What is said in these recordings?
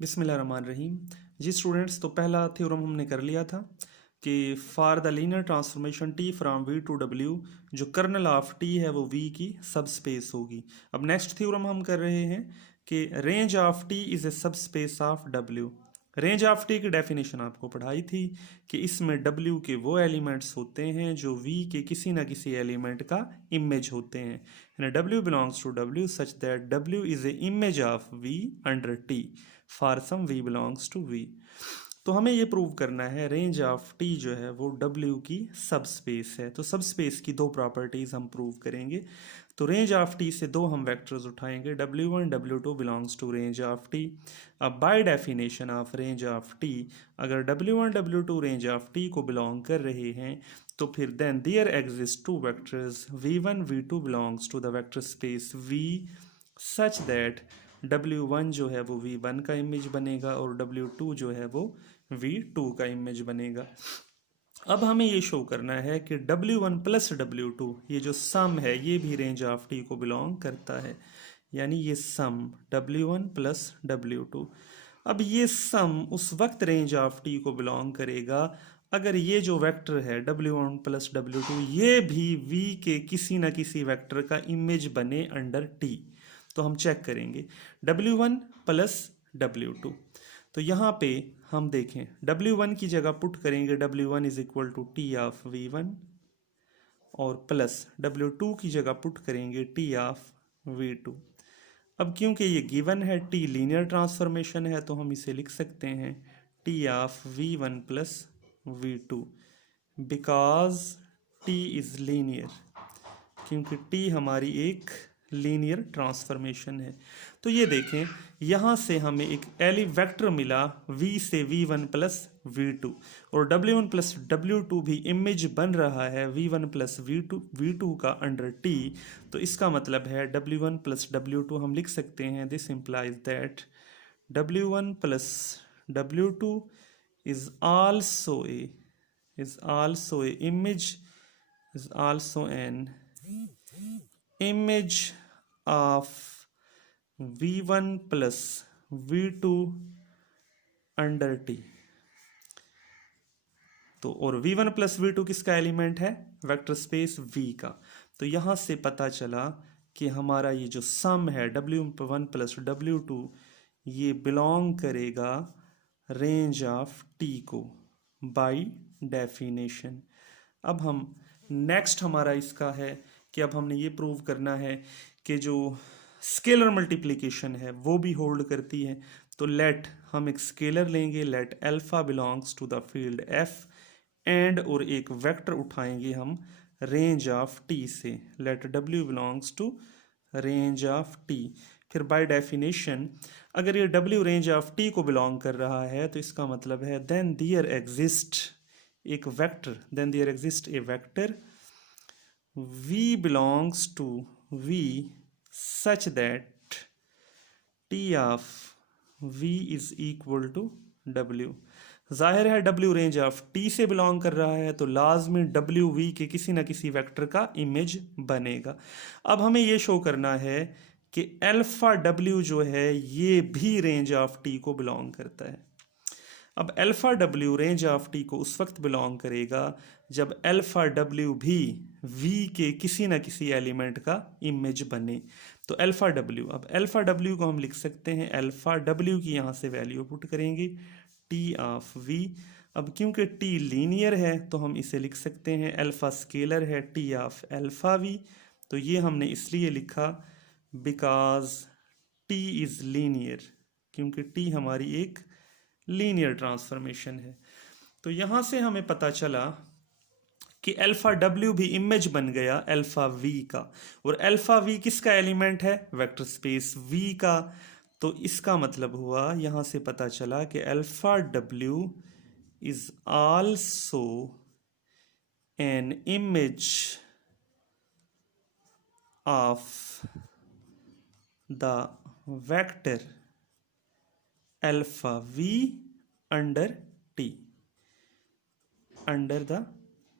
बिस्मिल्लाहिर्रहमानिर्रहीम। जी स्टूडेंट्स, तो पहला थ्योरम हमने कर लिया था कि for the linear transformation T from V to W, जो कर्नल ऑफ टी है वो वी की सब स्पेस होगी। अब नेक्स्ट थ्योरम हम कर रहे हैं कि range of T is a subspace of W. Range of T की डेफिनेशन आपको पढ़ाई थी कि इसमें डब्ल्यू के वो एलिमेंट्स होते हैं जो वी के किसी ना किसी एलिमेंट का इमेज होते हैं, यानी W belongs to W such that W is a image of V under T for some V belongs to V. तो हमें ये प्रूव करना है रेंज ऑफ टी जो है वो डब्ल्यू की सब स्पेस है। तो सब स्पेस की दो प्रॉपर्टीज हम प्रूव करेंगे। तो रेंज ऑफ टी से दो हम वेक्टर्स उठाएंगे, W1 W2 belongs to range of T. अब by definition of range of T, अगर W1 W2 range of T को बिलोंग कर रहे हैं तो फिर then there exist two vectors V1 V2 belongs to the vector space V such that W1 जो है वो V1 का इमेज बनेगा और W2 जो है वो V2 का इमेज बनेगा। अब हमें ये शो करना है कि W1 प्लस W2 ये जो सम है ये भी रेंज ऑफ टी को बिलोंग करता है, यानी ये सम W1 प्लस W2। अब ये सम उस वक्त रेंज ऑफ टी को बिलोंग करेगा अगर ये जो वेक्टर है W1 प्लस W2 ये भी V के किसी ना किसी वेक्टर का इमेज बने अंडर T। तो हम चेक करेंगे W1 प्लस W2। तो यहाँ पे हम देखें W1 की जगह पुट करेंगे W1 is equal to T of V1 और प्लस W2 की जगह पुट करेंगे टी ऑफ V2। अब क्योंकि ये गिवन है टी लीनियर ट्रांसफॉर्मेशन है तो हम इसे लिख सकते हैं T of V1 plus V2 because T is linear, क्योंकि टी हमारी एक लीनियर ट्रांसफॉर्मेशन है। तो ये देखें यहाँ से हमें एक एली वेक्टर मिला v से v1 प्लस v2 और w1 प्लस w2 भी इमेज बन रहा है v1 प्लस v2 का अंडर t। तो इसका मतलब है w1 प्लस w2 हम लिख सकते हैं this implies that w1 plus w2 is also a image is also an image of v1 plus v2 under T. तो और v1 प्लस v2 किसका एलिमेंट है? वेक्टर स्पेस v का। तो यहां से पता चला कि हमारा ये जो सम है w1 प्लस w2 ये बिलोंग करेगा रेंज ऑफ टी को बाय डेफिनेशन। अब हम नेक्स्ट हमारा इसका है कि अब हमने ये प्रूव करना है कि जो स्केलर मल्टीप्लिकेशन है वो भी होल्ड करती है। तो लेट हम एक स्केलर लेंगे, let alpha belongs to the field F and और एक वेक्टर उठाएंगे हम रेंज ऑफ टी से, let W belongs to range of T. फिर बाय डेफिनेशन अगर ये डब्ल्यू रेंज ऑफ टी को बिलोंग कर रहा है तो इसका मतलब है देन देयर एग्जिस्ट एक vector, then there exist a vector v belongs to v such that t of v is equal to w। जाहिर है w रेंज ऑफ t से बिलोंग कर रहा है तो लाजमी w v के किसी ना किसी वेक्टर का इमेज बनेगा। अब हमें ये शो करना है कि अल्फा w जो है ये भी रेंज ऑफ t को बिलोंग करता है। अब alpha w range of T को उस वक्त बिलोंग करेगा जब अल्फा w भी v के किसी ना किसी एलिमेंट का इमेज बने। तो अल्फा w, अब अल्फा w को हम लिख सकते हैं अल्फा w की यहाँ से वैल्यू पुट करेंगे t ऑफ v। अब क्योंकि t लीनियर है तो हम इसे लिख सकते हैं अल्फा स्केलर है t ऑफ अल्फा v। तो ये हमने इसलिए लिखा बिकॉज t इज लीनियर, क्योंकि t हमारी एक लीनियर ट्रांसफॉर्मेशन है। तो यहां से हमें पता चला कि अल्फा w भी इमेज बन गया अल्फा v का, और अल्फा v किसका एलिमेंट है? वेक्टर स्पेस v का। तो इसका मतलब हुआ यहां से पता चला कि alpha w is also an image of the vector alpha v under t, under the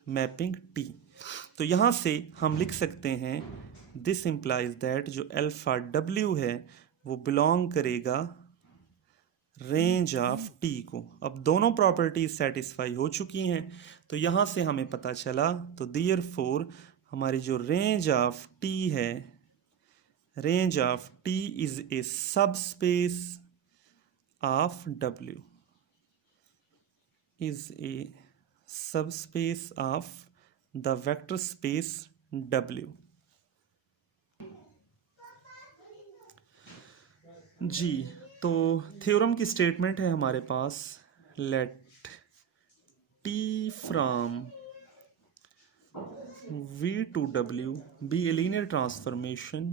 mapping t। तो यहां से हम लिख सकते हैं दिस इंप्लाइज दैट जो अल्फा w है वो बिलोंग करेगा रेंज ऑफ टी को। अब दोनों प्रॉपर्टीज सेटिस्फाई हो चुकी हैं, तो यहाँ से हमें पता चला, तो देयरफॉर हमारी जो रेंज ऑफ टी है, range of T is A subspace of W, is a subspace of the vector space W। जी, तो थ्योरम की स्टेटमेंट है हमारे पास, late T from V to W be a linear transformation,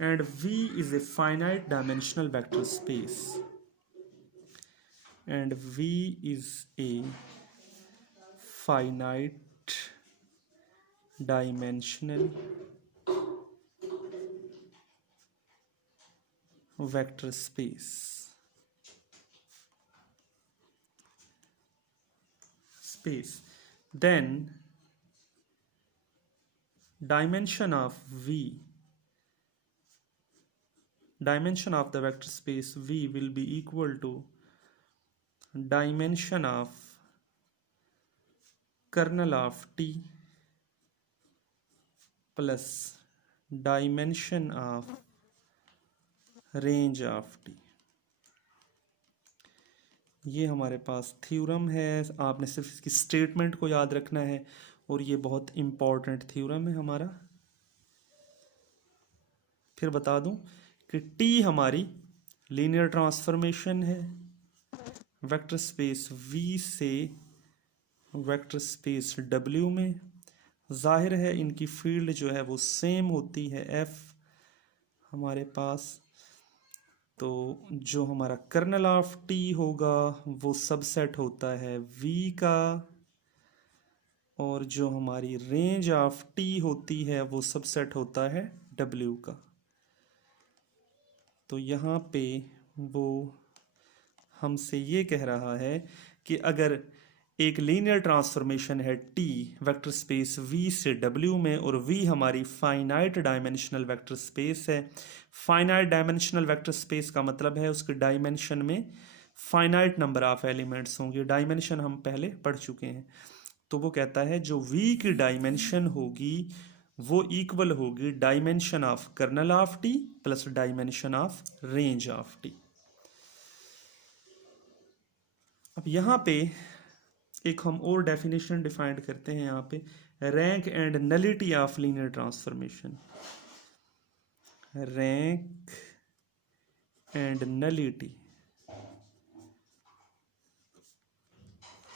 and V is a finite dimensional vector space, and V is a finite dimensional vector space, then dimension of the vector space V will be equal to dimension of kernel of T plus dimension of range of T। ये हमारे पास theorem है, आपने सिर्फ इसकी statement को याद रखना है, और ये बहुत इम्पॉर्टेंट थ्योरम है हमारा। फिर बता दूं कि T हमारी लीनियर ट्रांसफॉर्मेशन है वेक्टर स्पेस V से वेक्टर स्पेस W में। जाहिर है इनकी फील्ड जो है वो सेम होती है F हमारे पास, तो जो हमारा कर्नल ऑफ T होगा वो सबसेट होता है V का, और जो हमारी रेंज ऑफ T होती है वो सबसेट होता है W का। तो यहाँ पे वो हमसे ये कह रहा है कि अगर एक लीनियर ट्रांसफॉर्मेशन है T वेक्टर स्पेस V से W में, और V हमारी फाइनाइट डायमेंशनल वेक्टर स्पेस है। फाइनाइट डायमेंशनल वेक्टर स्पेस का मतलब है उसके डायमेंशन में फाइनाइट नंबर ऑफ एलिमेंट्स होंगे। डायमेंशन हम पहले पढ़ चुके हैं। तो वो कहता है जो V की डायमेंशन होगी वो इक्वल होगी dimension of kernel of T plus dimension of range of T। अब यहाँ पे एक हम और डेफिनेशन डिफाइंड करते हैं यहाँ पे, rank and nullity of linear transformation. Rank and nullity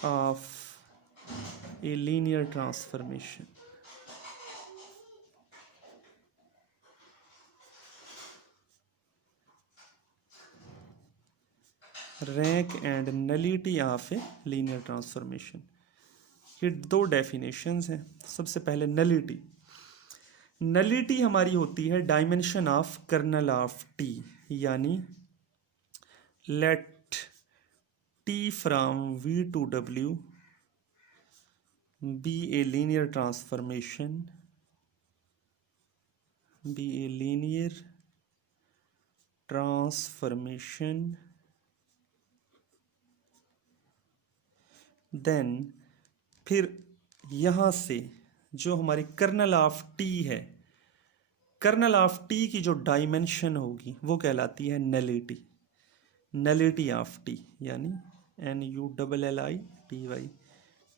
of A linear transformation. Rank and nullity of A linear transformation, ये दो डेफिनेशंस हैं। सबसे पहले नलिटी। नलिटी हमारी होती है dimension of kernel of T, यानी let T from V to W be a linear transformation, then फिर यहाँ से जो हमारी कर्नल ऑफ टी है, कर्नल ऑफ टी की जो डायमेंशन होगी वो कहलाती है नलिटी। नलिटी ऑफ टी यानी NULLITY।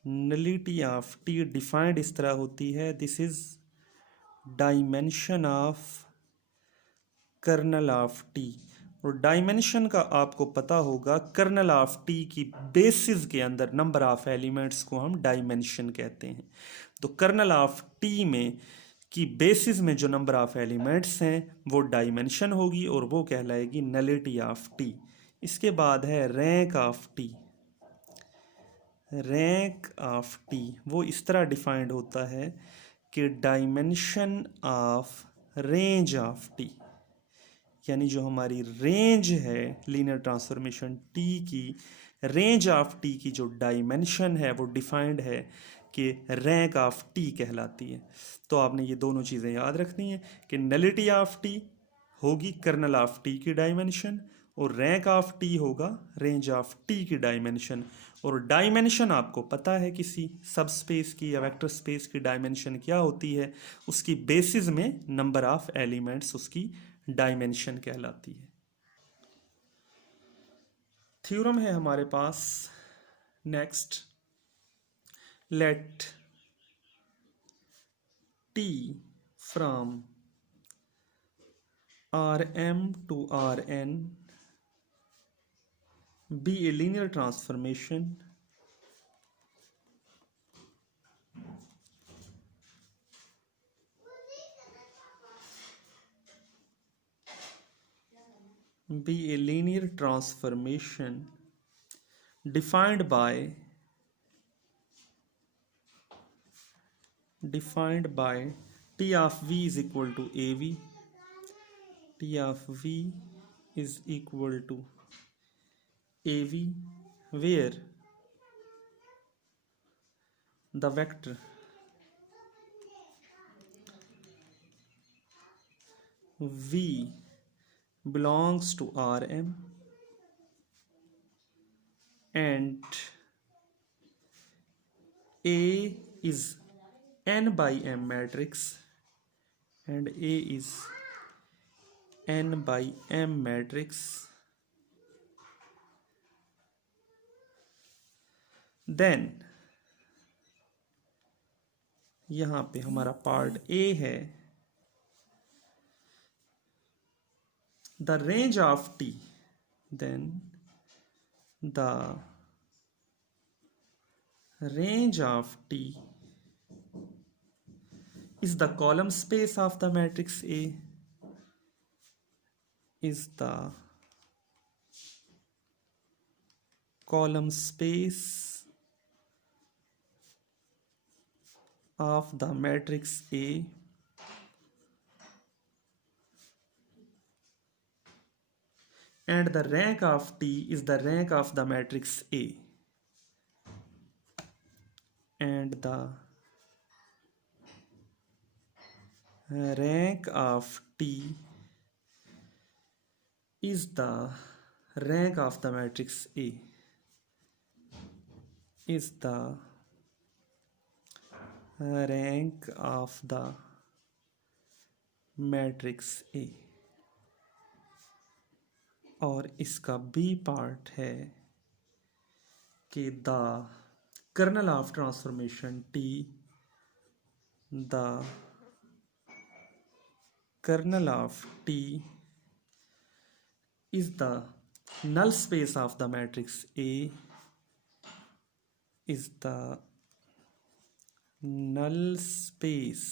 Nullity of T defined इस तरह होती है, this is dimension of kernel of T. और डायमेंशन का आपको पता होगा, कर्नल ऑफ टी की बेसिस के अंदर नंबर ऑफ एलिमेंट्स को हम डायमेंशन कहते हैं। तो कर्नल ऑफ टी में की बेसिस में जो नंबर ऑफ एलिमेंट्स हैं वो डायमेंशन होगी, और वो कहलाएगी नलिटी ऑफ टी। इसके बाद है rank of T. Rank of T वो इस तरह डिफाइंड होता है कि dimension of range of T, यानी जो हमारी रेंज है लीनियर ट्रांसफॉर्मेशन टी की, रेंज ऑफ टी की जो डायमेंशन है वो डिफाइंड है कि रैंक ऑफ टी कहलाती है। तो आपने ये दोनों चीज़ें याद रखनी है कि नलिटी ऑफ टी होगी कर्नल ऑफ टी की डायमेंशन, और रैंक ऑफ टी होगा रेंज ऑफ टी की डायमेंशन। और डायमेंशन आपको पता है किसी सब स्पेस की या वेक्टर स्पेस की डायमेंशन क्या होती है, उसकी बेसिस में नंबर ऑफ एलिमेंट्स उसकी डायमेंशन कहलाती है। थ्योरम है हमारे पास next, let T from Rm to Rn be a linear transformation defined by T of V is equal to AV. T of V is equal to AV, where the vector V belongs to Rm and A is n by m matrix, and A is n by m matrix, then यहाँ पे हमारा part A है, the range of T, then the range of T is the column space of the matrix A, is the column space of the matrix A, and the rank of T is the rank of the matrix A, and the rank of T is the rank of the matrix A, is the rank of the matrix A। और इसका B part है कि the kernel of transformation T, the kernel of T is the null space of the matrix A, is the null space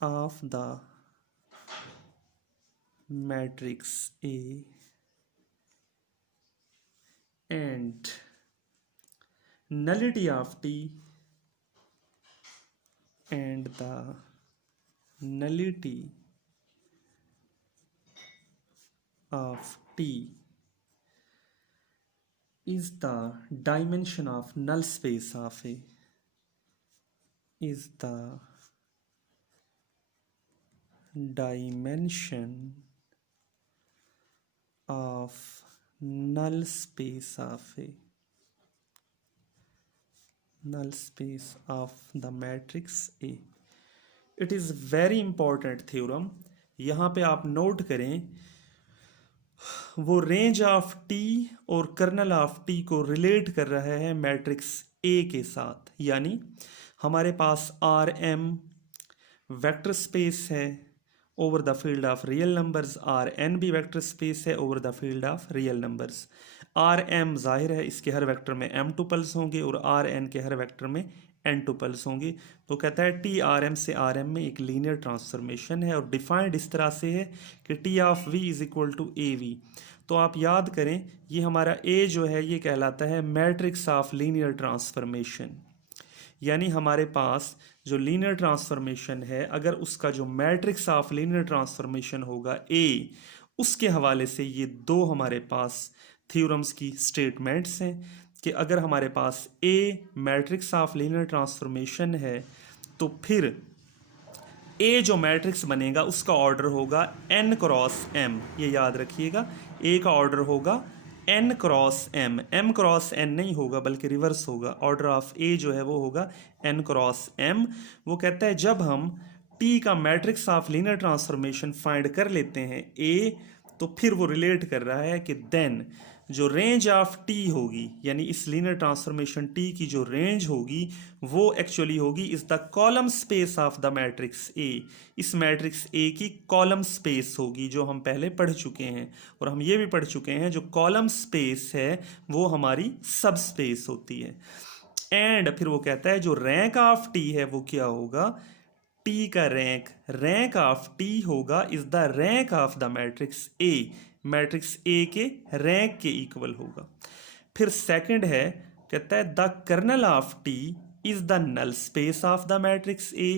of the matrix A, and nullity of T, and the nullity of T is the dimension of null space of A, is the dimension of null space of A, null space of the matrix A। It is very important theorem। यहाँ पे आप note करें, वो range of T और kernel of T को relate कर रहा है मैट्रिक्स ए के साथ। यानी हमारे पास आर एम वेक्टर स्पेस है over the field of real numbers, R N भी वेक्टर स्पेस है over the field of real numbers. R M जाहिर है इसके हर वेक्टर में एम टुपल्स होंगे और आर एन के हर वेक्टर में एन टुपल्स होंगे। तो कहता है टी आर एम से आर एम में एक लीनियर ट्रांसफॉर्मेशन है और डिफाइंड इस तरह से है कि T of V is equal to A V. तो आप याद करें ये हमारा ए जो है ये कहलाता है मैट्रिक्स ऑफ लीनियर ट्रांसफॉर्मेशन। यानी हमारे पास जो लीनियर ट्रांसफॉर्मेशन है अगर उसका जो मैट्रिक्स ऑफ लीनियर ट्रांसफॉर्मेशन होगा ए, उसके हवाले से ये दो हमारे पास थ्योरम्स की स्टेटमेंट्स हैं कि अगर हमारे पास ए मैट्रिक्स ऑफ लीनियर ट्रांसफॉर्मेशन है तो फिर ए जो मैट्रिक्स बनेगा उसका ऑर्डर होगा n क्रॉस m। ये याद रखिएगा, ए का ऑर्डर होगा n cross m। m cross n नहीं होगा बल्कि रिवर्स होगा। ऑर्डर ऑफ ए जो है वो होगा n क्रॉस m। वो कहता है जब हम t का matrix of linear transformation find कर लेते हैं a, तो फिर वो रिलेट कर रहा है कि देन जो रेंज ऑफ t होगी, यानी इस लीनियर ट्रांसफॉर्मेशन t की जो रेंज होगी वो एक्चुअली होगी is the column space of the matrix A। इस मैट्रिक्स A की कॉलम स्पेस होगी, जो हम पहले पढ़ चुके हैं। और हम ये भी पढ़ चुके हैं जो कॉलम स्पेस है वो हमारी सब स्पेस होती है। एंड फिर वो कहता है जो रैंक ऑफ t है वो क्या होगा, t का रैंक ऑफ t होगा is the rank of the matrix A। Matrix A के रैंक के इक्वल होगा। फिर सेकंड है, कहता है the kernel of T is the null space of the matrix A।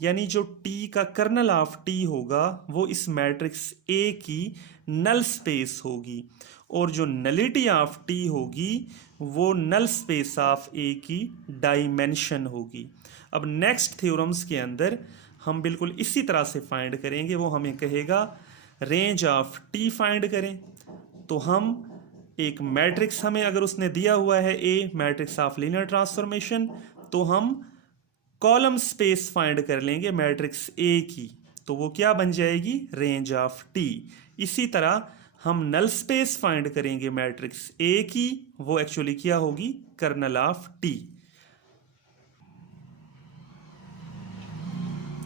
यानी जो T का कर्नल ऑफ T होगा वो इस मैट्रिक्स A की नल स्पेस होगी, और जो नलिटी ऑफ T होगी वो नल स्पेस ऑफ A की डायमेंशन होगी। अब नेक्स्ट थ्योरम्स के अंदर हम बिल्कुल इसी तरह से फाइंड करेंगे। वो हमें कहेगा रेंज ऑफ टी फाइंड करें, तो हम एक मैट्रिक्स, हमें अगर उसने दिया हुआ है ए मैट्रिक्स ऑफ लीनियर ट्रांसफॉर्मेशन, तो हम कॉलम स्पेस फाइंड कर लेंगे मैट्रिक्स ए की, तो वो क्या बन जाएगी, रेंज ऑफ टी। इसी तरह हम नल स्पेस फाइंड करेंगे मैट्रिक्स ए की, वो एक्चुअली क्या होगी, कर्नल ऑफ टी।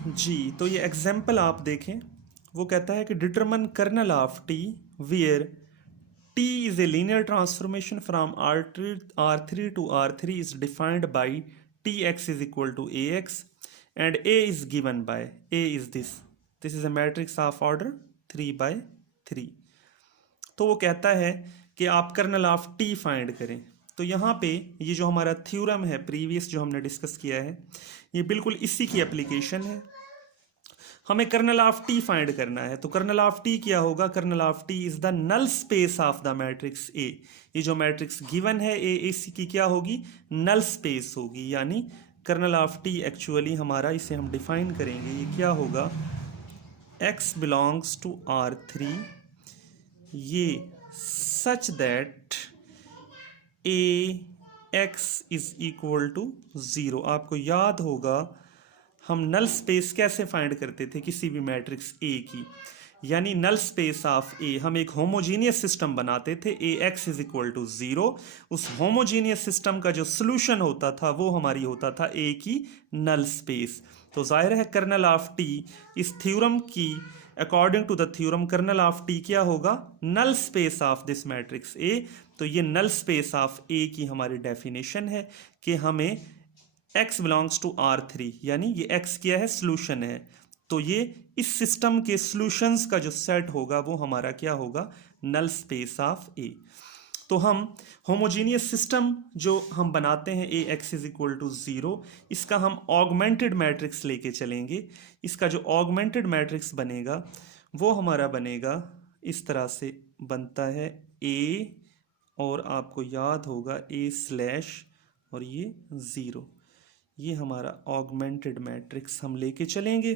जी, तो ये एग्जाम्पल आप देखें। वो कहता है कि determine kernel of T where T is a linear transformation from R3 to R3 is defined by Tx is equal to Ax and A is given by A is this is a matrix of order 3 by 3। तो वो कहता है कि आप colonel of T find करें। तो यहाँ पे ये जो हमारा थ्योरम है प्रीवियस जो हमने डिस्कस किया है, ये बिल्कुल इसी की एप्लीकेशन है। हमें कर्नल ऑफ टी फाइंड करना है, तो कर्नल ऑफ टी क्या होगा, kernel of T is the null space of the matrix A. ये जो मैट्रिक्स गिवन है ए, इसी की क्या होगी, नल स्पेस होगी। यानी कर्नल ऑफ टी एक्चुअली हमारा, इसे हम डिफाइन करेंगे, ये क्या होगा, x बिलोंग्स टू R3 ये such that Ax is equal to 0। आपको याद होगा हम नल स्पेस कैसे फाइंड करते थे किसी भी मैट्रिक्स ए की, यानी नल स्पेस ऑफ ए, हम एक होमोजीनियस सिस्टम बनाते थे Ax इज इक्वल टू 0। उस होमोजीनियस सिस्टम का जो सोल्यूशन होता था वो हमारी होता था ए की नल स्पेस। तो जाहिर है कर्नल ऑफ टी इस थ्योरम की according to the theorem kernel of T क्या होगा, null space of this matrix A. तो ये नल स्पेस ऑफ ए की हमारी डेफिनेशन है कि हमें x बिलोंग्स टू R3, यानी ये x क्या है, सोल्यूशन है। तो ये इस सिस्टम के सॉल्यूशंस का जो सेट होगा वो हमारा क्या होगा, नल स्पेस ऑफ ए। तो हम होमोजीनियस सिस्टम जो हम बनाते हैं Ax इज इक्वल टू 0, इसका हम ऑगमेंटेड मैट्रिक्स लेके चलेंगे। इसका जो ऑगमेंटेड मैट्रिक्स बनेगा वो हमारा बनेगा इस तरह से, बनता है A और आपको याद होगा A/ और ये 0। ये हमारा ऑगमेंटेड मैट्रिक्स हम लेके चलेंगे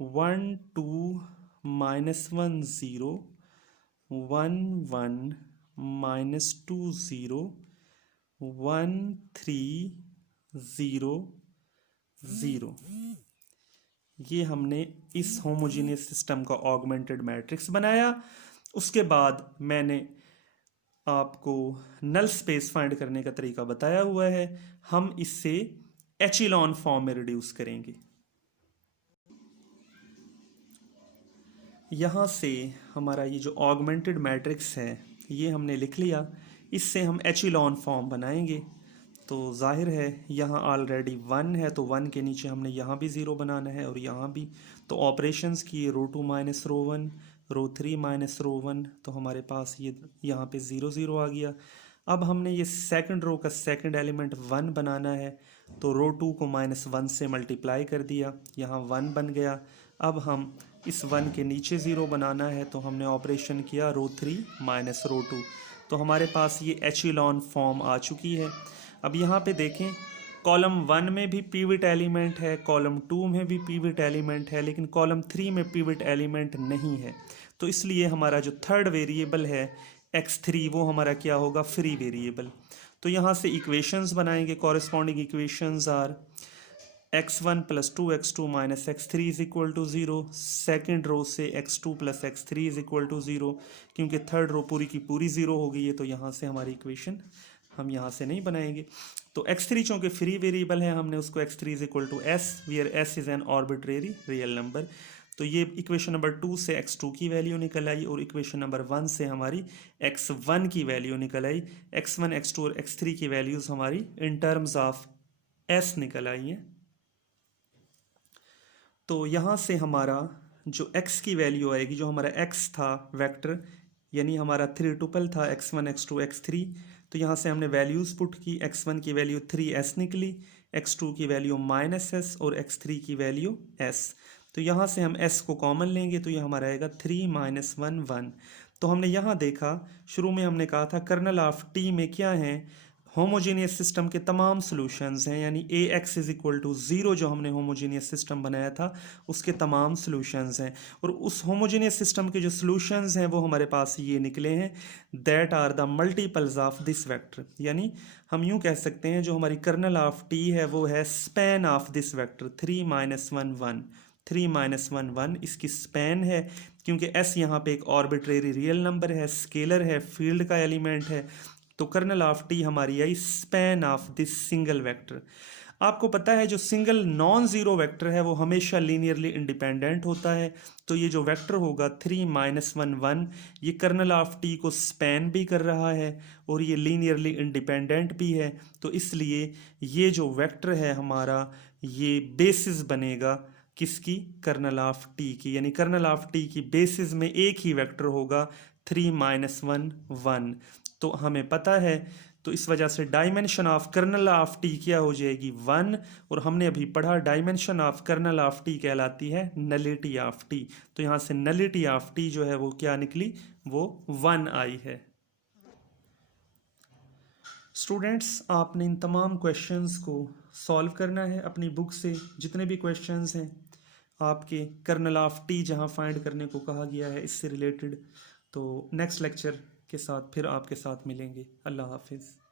1 2 -1 0 1 1 -2 0 1 3 0 0। ये हमने इस होमोजीनियस सिस्टम का ऑगमेंटेड मैट्रिक्स बनाया। उसके बाद मैंने आपको नल स्पेस फाइंड करने का तरीका बताया हुआ है। हम इससे एचिलॉन फॉर्म में रिड्यूस करेंगे। यहाँ से हमारा ये जो ऑगमेंटेड मैट्रिक्स है ये हमने लिख लिया, इससे हम एचिलॉन फॉर्म बनाएंगे। तो जाहिर है यहाँ ऑलरेडी 1 है, तो 1 के नीचे हमने यहाँ भी 0 बनाना है और यहाँ भी। तो ऑपरेशंस किए रो 2 - रो 1 रो 3 - रो 1, तो हमारे पास ये यहाँ पे 0 0 आ गया। अब हमने ये सेकंड रो का सेकंड एलिमेंट 1 बनाना है, तो रो 2 को -1 से मल्टीप्लाई कर दिया, यहाँ 1 बन गया। अब हम इस 1 के नीचे 0 बनाना है, तो हमने ऑपरेशन किया रो 3 - रो 2, तो हमारे पास ये एचिलॉन फॉर्म आ चुकी है। अब यहाँ पे देखें, कॉलम 1 में भी पिवट एलिमेंट है, कॉलम 2 में भी पिवट एलिमेंट है, लेकिन कॉलम 3 में पिवट एलिमेंट नहीं है। तो इसलिए हमारा जो थर्ड वेरिएबल है x3 वो हमारा क्या होगा, फ्री वेरिएबल। तो यहाँ से इक्वेशंस बनाएंगे, corresponding equations are x1 + 2x2 - x3 = 0। Second row से x2 + x3 = 0, क्योंकि थर्ड रो पूरी की पूरी 0 हो गई है, तो यहाँ से हमारी इक्वेशन हम यहाँ से नहीं बनाएंगे। तो x3 चूँकि फ्री वेरिएबल है, हमने उसको x3 = s, where s is an arbitrary real number. तो ये इक्वेशन नंबर 2 से x2 की वैल्यू निकल आई, और इक्वेशन नंबर 1 से हमारी x1 की वैल्यू निकल आई। x1, x2 और x3 की वैल्यूज़ हमारी इन टर्म्स ऑफ s निकल आई हैं। तो यहाँ से हमारा जो x की वैल्यू आएगी, जो हमारा x था वेक्टर, यानी हमारा 3 टुपल था x1, x2, x3, तो यहाँ से हमने वैल्यूज़ पुट की। x1 की वैल्यू 3s निकली, x2 की वैल्यू -s और x3 की वैल्यू s। तो यहाँ से हम s को कॉमन लेंगे, तो ये हमारा आएगा 3 - 1 1। तो हमने यहाँ देखा, शुरू में हमने कहा था कर्नल ऑफ t में क्या है, होमोजेनियस सिस्टम के तमाम सॉल्यूशंस हैं, यानी ax = 0 जो हमने होमोजेनियस सिस्टम बनाया था उसके तमाम सॉल्यूशंस हैं। और उस होमोजेनियस सिस्टम के जो सॉल्यूशंस हैं वो हमारे पास ये निकले हैं, that are the multiples of this vector. यानी हम यूँ कह सकते हैं जो हमारी कर्नल ऑफ t है वो है स्पैन ऑफ दिस वेक्टर 3 - 1 1। 3 - 1 1 इसकी स्पैन है, क्योंकि s यहाँ पे एक आर्बिट्रेरी रियल नंबर है, स्केलर है, फील्ड का एलिमेंट है। तो कर्नल ऑफ टी हमारी आई span of this single vector. आपको पता है जो सिंगल नॉन ज़ीरो वेक्टर है वो हमेशा लीनियरली इंडिपेंडेंट होता है। तो ये जो वेक्टर होगा 3 - 1 1, ये कर्नल ऑफ टी को स्पैन भी कर रहा है और ये लीनियरली इंडिपेंडेंट भी है। तो इसलिए ये जो वेक्टर है हमारा, ये बेसिस बनेगा किसकी, कर्नल ऑफ टी की। यानी कर्नल ऑफ टी की बेसिस में एक ही वेक्टर होगा 3 - 1 1। तो हमें पता है, तो इस वजह से dimension of kernel of T क्या हो जाएगी, 1। और हमने अभी पढ़ा dimension of kernel of T कहलाती है नलिटी ऑफ टी। तो यहाँ से नलिटी ऑफ टी जो है वो क्या निकली, वो 1 आई है। स्टूडेंट्स, आपने इन तमाम क्वेश्चंस को सॉल्व करना है अपनी बुक से। जितने भी क्वेश्चंस हैं आपके कर्नल ऑफ टी जहाँ फाइंड करने को कहा गया है इससे रिलेटेड, तो नेक्स्ट लेक्चर के साथ फिर आपके साथ मिलेंगे। अल्लाह हाफिज़।